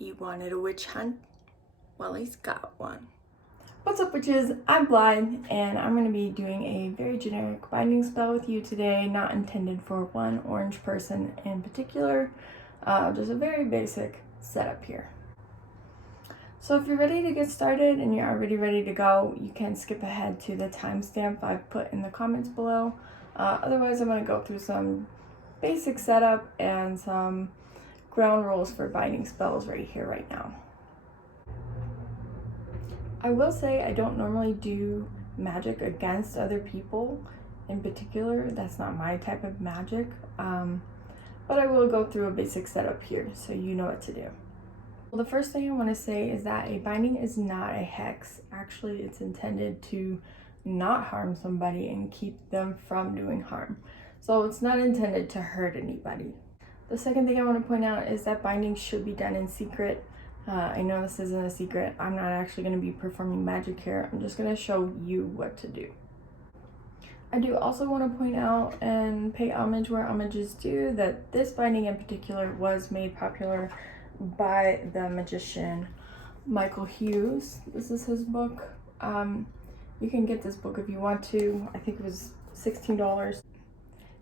He wanted a witch hunt? Well, he's got one. What's up, witches? I'm Blythe, and I'm going to be doing a very generic binding spell with you today, not intended for one orange person in particular, just a very basic setup here. So if you're ready to get started and you're already ready to go, you can skip ahead to the timestamp I've put in the comments below. Otherwise, I'm going to go through some basic setup and some ground rules for binding spells right here, right now. I will say I don't normally do magic against other people in particular. That's not my type of magic. But I will go through a basic setup here so you know what to do. Well, the first thing I want to say is that a binding is not a hex. Actually, it's intended to not harm somebody and keep them from doing harm. So it's not intended to hurt anybody. The second thing I want to point out is that binding should be done in secret. I know this isn't a secret. I'm not actually going to be performing magic here. I'm just going to show you what to do. I do also want to point out and pay homage where homage is due that this binding in particular was made popular by the magician Michael Hughes. This is his book. You can get this book if you want to. I think it was $16.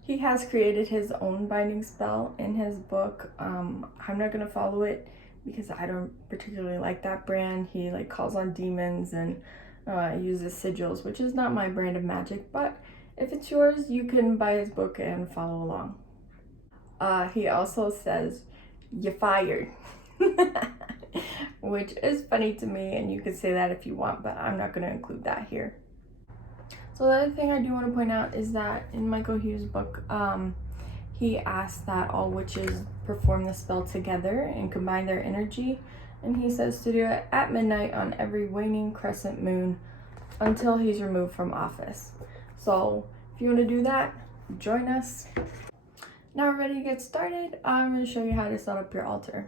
He has created his own binding spell in his book. I'm not going to follow it because I don't particularly like that brand. He calls on demons and uses sigils, which is not my brand of magic, but if it's yours, you can buy his book and follow along. He also says, "You're fired," which is funny to me, and you could say that if you want, but I'm not going to include that here. So the other thing I do want to point out is that in Michael Hughes' book, he asks that all witches perform the spell together and combine their energy, and he says to do it at midnight on every waning crescent moon until he's removed from office. So if you want to do that, join us. Now we're ready to get started. I'm going to show you how to set up your altar.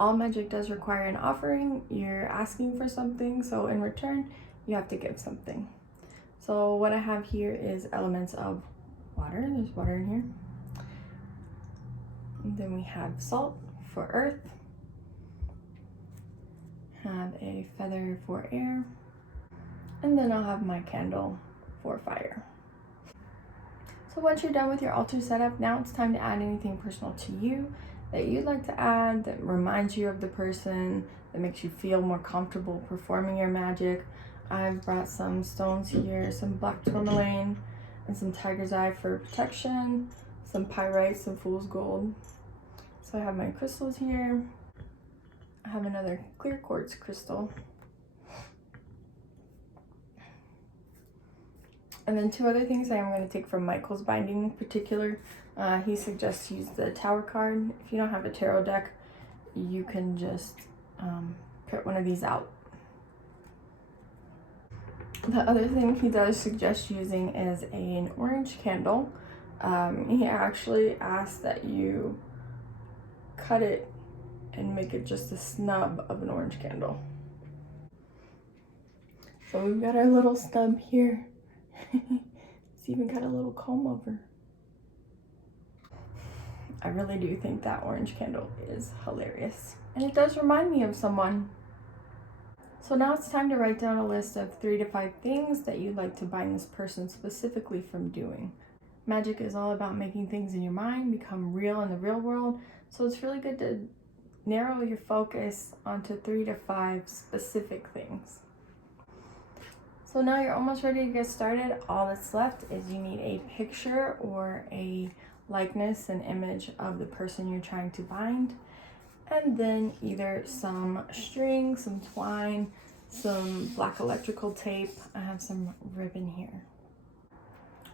All magic does require an offering. You're asking for something, so in return, you have to give something. So what I have here is elements of water. There's water in here. And then we have salt for earth. Have a feather for air. And then I'll have my candle for fire. So once you're done with your altar setup, now it's time to add anything personal to you that you'd like to add, that reminds you of the person, that makes you feel more comfortable performing your magic. I've brought some stones here, some black tourmaline, and some tiger's eye for protection, some pyrite, some fool's gold. So I have my crystals here. I have another clear quartz crystal. And then two other things I'm going to take from Michael's binding in particular. He suggests use the Tower card. If you don't have a tarot deck, you can just put one of these out. The other thing he does suggest using is an orange candle. He actually asks that you cut it and make it just a snub of an orange candle. So we've got our little snub here. It's even got a little comb over. I really do think that orange candle is hilarious. And it does remind me of someone. So now it's time to write down a list of 3 to 5 things that you'd like to bind this person specifically from doing. Magic is all about making things in your mind become real in the real world. So it's really good to narrow your focus onto 3 to 5 specific things. So now you're almost ready to get started. All that's left is you need a picture or a likeness, an image of the person you're trying to bind, and then either some string, some twine, some black electrical tape. I have some ribbon here.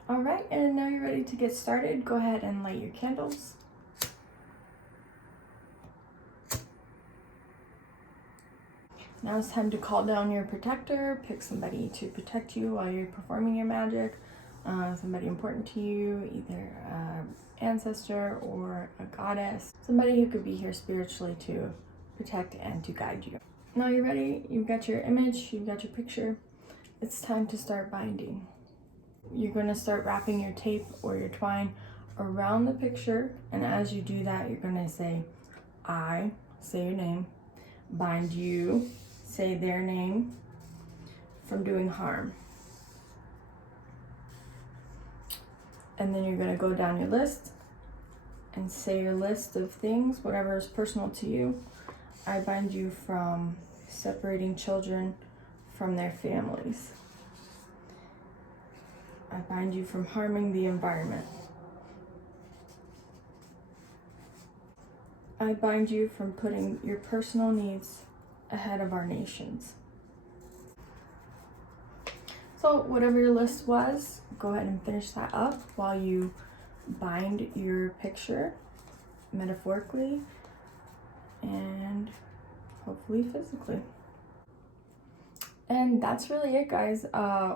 All right, and now you're ready to get started. Go ahead and light your candles. Now it's time to call down your protector. Pick somebody to protect you while you're performing your magic. Somebody important to you, either an ancestor or a goddess. Somebody who could be here spiritually to protect and to guide you. Now you're ready. You've got your image, you've got your picture. It's time to start binding. You're going to start wrapping your tape or your twine around the picture. And as you do that, you're going to say, I, say your name, bind you, say their name, from doing harm. And then you're going to go down your list and say your list of things, whatever is personal to you. I bind you from separating children from their families. I bind you from harming the environment. I bind you from putting your personal needs ahead of our nation's. So whatever your list was, go ahead and finish that up while you bind your picture metaphorically and hopefully physically. And that's really it, guys.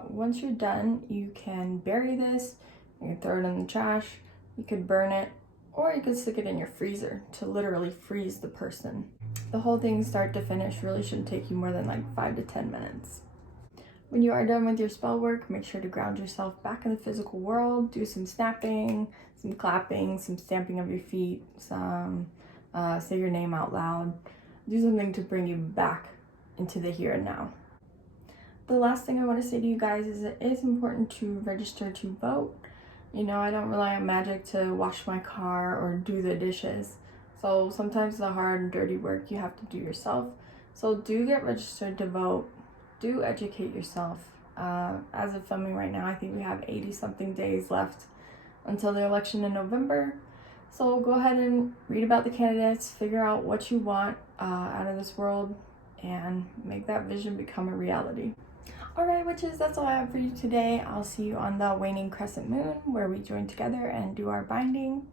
Once you're done, you can bury this, you can throw it in the trash, you could burn it, or you could stick it in your freezer to literally freeze the person. The whole thing start to finish really shouldn't take you more than like 5 to 10 minutes. When you are done with your spell work, make sure to ground yourself back in the physical world. Do some snapping, some clapping, some stamping of your feet, some say your name out loud. Do something to bring you back into the here and now. The last thing I want to say to you guys is it is important to register to vote. You know, I don't rely on magic to wash my car or do the dishes. So sometimes the hard and dirty work you have to do yourself. So do get registered to vote. Do educate yourself. As of filming right now, I think we have 80 something days left until the election in November. So go ahead and read about the candidates, figure out what you want out of this world, and make that vision become a reality. Alright, witches, that's all I have for you today. I'll see you on the waning crescent moon where we join together and do our binding.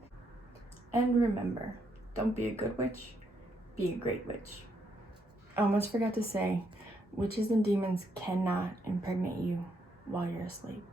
And remember, don't be a good witch, be a great witch. I almost forgot to say, witches and demons cannot impregnate you while you're asleep.